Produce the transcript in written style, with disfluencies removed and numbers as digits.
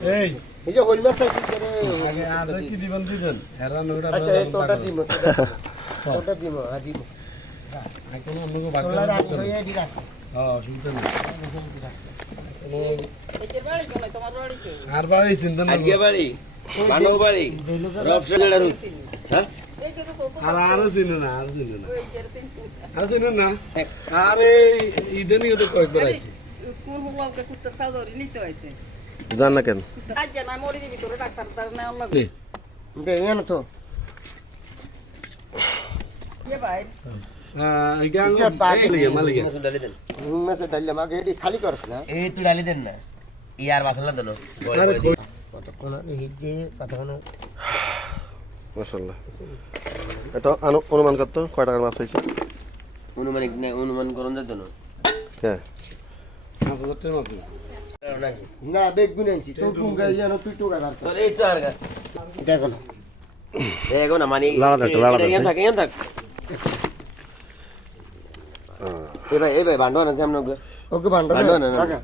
এই এই যে হইল মাছ আছে করে আগে আর কি দিবেন দিবেন হেরান ওটা আচ্ছা এই তোটা দিম তোটা দিম আজি এখন অন্যকে বাকি তোলা রাখ হয়ে দি রাখ হ্যাঁ শুনতে না একের বাড়ি কেন তোমার বাড়ি কেউ আর বাড়ি চিন্তা না আজকে বাড়ি বানর বাড়ি রবসানের আর হ্যাঁ এই যে তো ছোট আর চিনে না আর চিনে না ওই যে সিনতি আর চিনে না আরে ইদানিং তো কয়েকবার আইছি কোন হুয়াকে কুত্তা সাদরি নিতে হইছে জান না কেন আজ জানা মরি দিবি তোরে ডাক্তার তার না আল্লাহ দে এনো তো কে ভাই এটা এটা বাগে মালিক ডালি দেন রুম মাছ ডাইলে মাগে এটি খালি করছ না এই তুই ডালি দেন না ইয়ার বাসলা দেন আরে কতক্ষণ হিট যে কতক্ষণ মাশাআল্লাহ এটা অনুমান করত কয় টাকার মাছ পাইছে অনুমানিক না অনুমান করুন যেত না হ্যাঁ 5000 টাকা মাছ না বেগুন আনছি তো টুঙ্গা জানো তুই টুঙ্গা রাখ তো এই তো আর দেখো না দেখো না মানে লাড়া দেখ, লাড়া দেখ। ইয়ান থাক এই ভাই বান্ডো না জামনগর ওকে বান্ডা বান্ডো না টাকা